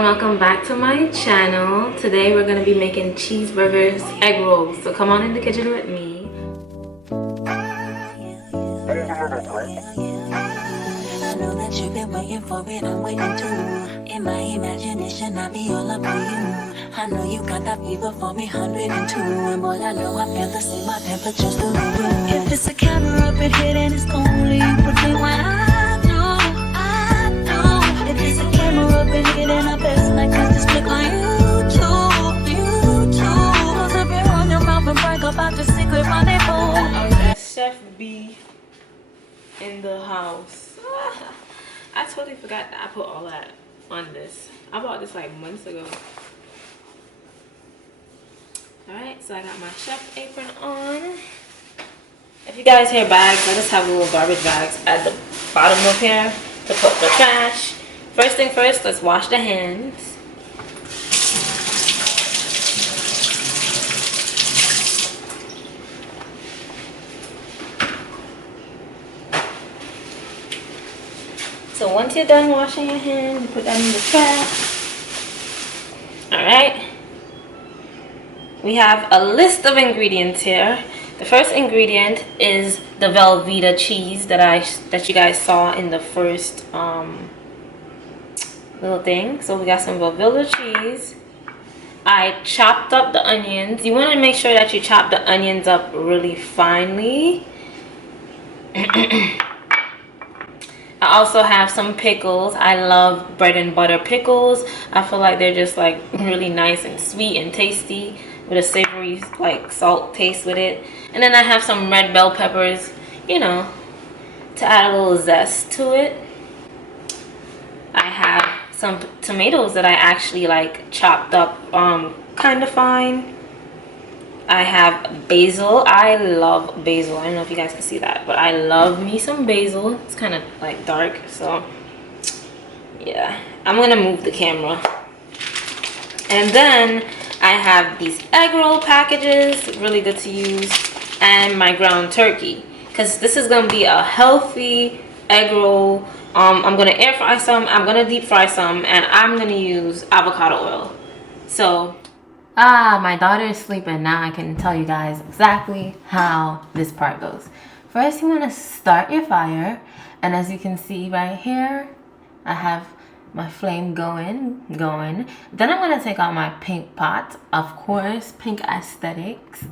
and welcome back to my channel. Today we're going to be making cheeseburgers, egg rolls. So come on in the kitchen with me. I know that you've been waiting for it, I'm waiting too. In my imagination, I'll be all up on you. I know you got that fever for me, 102. And boy, I know I feel the same, my temperature's through the roof. If it's a camera up in here, then it's only you for doing what I do. If there's a camera up in here, then I best like this click on YouTube. Close up your on your mouth and brag about your secret rendezvous. Oh yes, Chef B in the house. I totally forgot that I put all that on this. I bought this like months ago. Alright, so I got my chef apron on. If you guys hear bags, I just have little garbage bags at the bottom of here to put the trash. First thing first, let's wash the hands. So once you're done washing your hands, you put that in the trash. Alright. We have a list of ingredients here. The first ingredient is the Velveeta cheese that you guys saw in the first little thing. So we got some Velveeta cheese. I chopped up the onions. You want to make sure that you chop the onions up really finely. I also have some pickles. I love bread and butter pickles. I feel like they're just like really nice and sweet and tasty with a savory like salt taste with it. And then I have some red bell peppers, you know, to add a little zest to it. I have some tomatoes that I actually like chopped up kind of fine. I have basil. I love basil. I don't know if you guys can see that, but I love me some basil. It's kind of like dark, so yeah. I'm gonna move the camera. And then I have these egg roll packages, really good to use, and my ground turkey, because this is gonna be a healthy egg roll. I'm gonna air fry some, I'm gonna deep fry some, and I'm gonna use avocado oil. So my daughter is sleeping now. I can tell you guys exactly how this part goes. First, you want to start your fire, and as you can see right here, I have my flame going. Then I'm going to take out my pink pot, of course, pink aesthetics.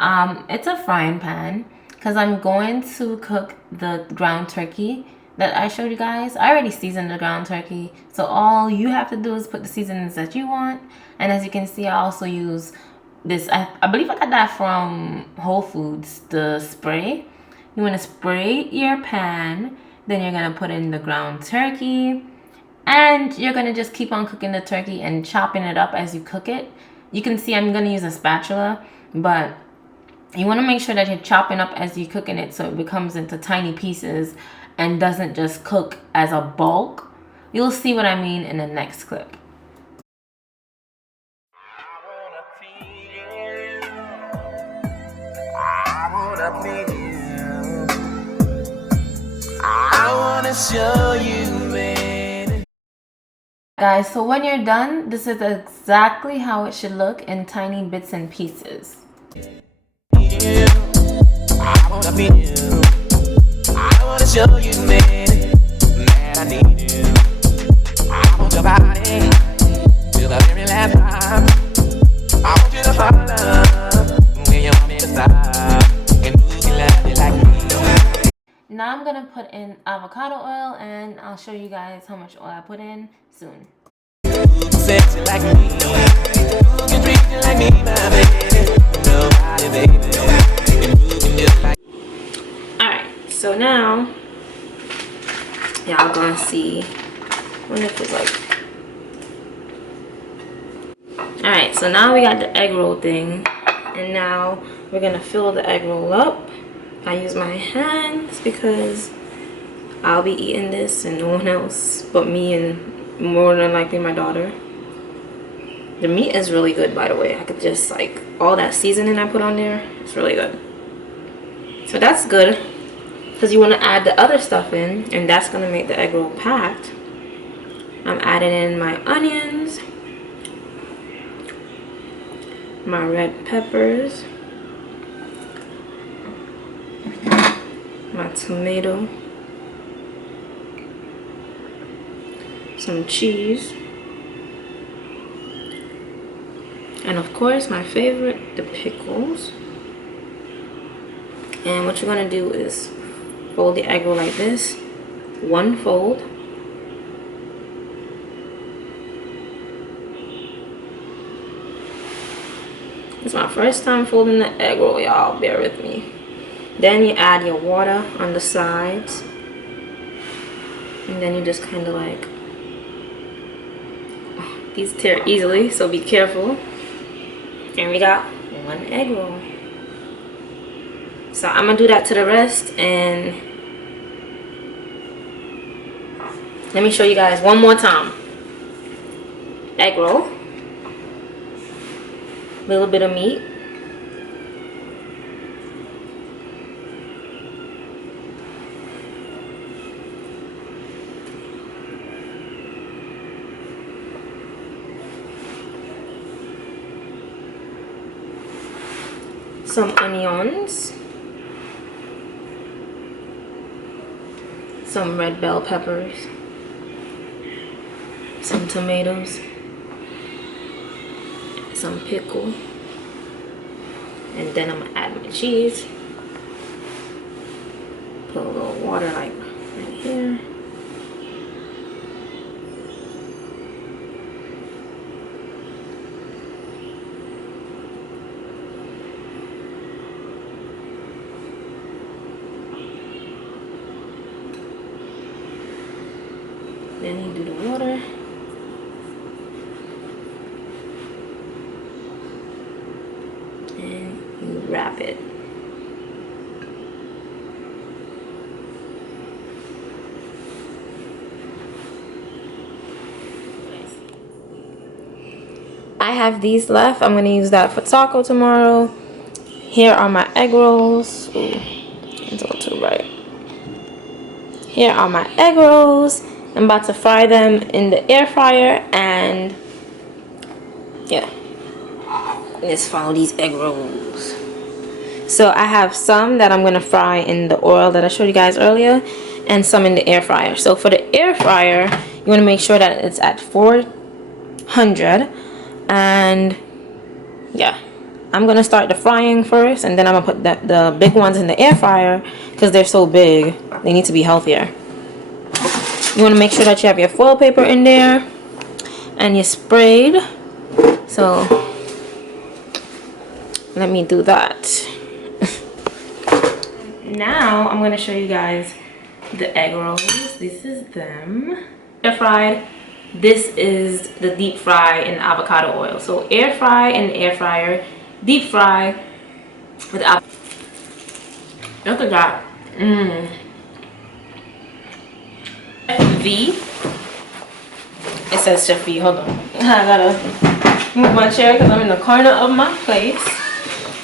It's a frying pan because I'm going to cook the ground turkey that I showed you guys. I already seasoned the ground turkey, so all you have to do is put the seasonings that you want. And as you can see, I also use this, I believe I got that from Whole Foods, the spray. You want to spray your pan, then you're going to put in the ground turkey, and you're going to just keep on cooking the turkey and chopping it up as you cook it. You can see I'm going to use a spatula, but you want to make sure that you're chopping up as you're cooking it so it becomes into tiny pieces and doesn't just cook as a bulk. You'll see what I mean in the next clip. I wanna show you, man. Guys, so when you're done, this is exactly how it should look in tiny bits and pieces. I wanna be you. I wanna show you, man, that I need you. I want your body till the very last time. I want you to follow when you want me to stop. And you can love me like me. Now I'm gonna put in avocado oil, and I'll show you guys how much oil I put in soon. Sexy like me, you can treat you like me, my baby. Nobody, baby. Alright, so now y'all gonna see. I wonder if it's like. Alright, so now we got the egg roll thing, and now we're gonna fill the egg roll up. I use my hands because I'll be eating this and no one else but me, and more than likely my daughter. The meat is really good, by the way. I could just like all that seasoning I put on there, it's really good. So that's good. because you want to add the other stuff in, and that's going to make the egg roll packed. I'm adding in my onions, my red peppers, my tomato, some cheese, and of course my favorite, the pickles. And what you're gonna do is fold the egg roll like this, one fold. It's my first time folding the egg roll, y'all, bear with me. Then you add your water on the sides, and then you just kind of like, these tear easily, so be careful. And we got one egg roll. So I'm gonna do that to the rest, and let me show you guys one more time. Egg roll, little bit of meat, some onions, some red bell peppers, some tomatoes, some pickle, and then I'm gonna add my cheese. Put a little water like right here. Then you do the water. And you wrap it. I have these left. I'm going to use that for taco tomorrow. Here are my egg rolls. Ooh, it's a little too bright. Here are my egg rolls. I'm about to fry them in the air fryer, and yeah, let's follow these egg rolls. So I have some that I'm going to fry in the oil that I showed you guys earlier, and some in the air fryer. So for the air fryer, you want to make sure that it's at 400, and yeah, I'm going to start the frying first, and then I'm going to put the big ones in the air fryer because they're so big. They need to be healthier. You want to make sure that you have your foil paper in there and you sprayed. So let me do that. Now I'm going to show you guys the egg rolls. This is them. Air fried. This is the deep fry in avocado oil. So air fry in the air fryer, deep fry with avocado. Look at that. V. It says Chef V. Hold on. I gotta move my chair because I'm in the corner of my place.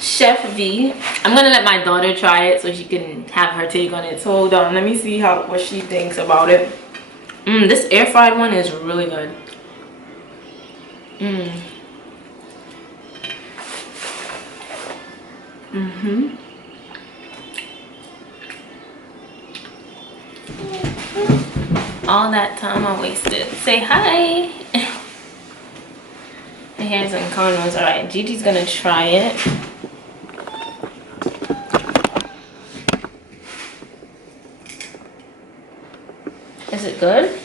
Chef V. I'm gonna let my daughter try it so she can have her take on it. So hold on. Let me see what she thinks about it. This air fried one is really good. All that time I wasted. Say hi. And here's some cornrows. Alright, Gigi's gonna try it. Is it good?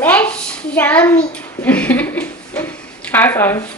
That's yummy. High five.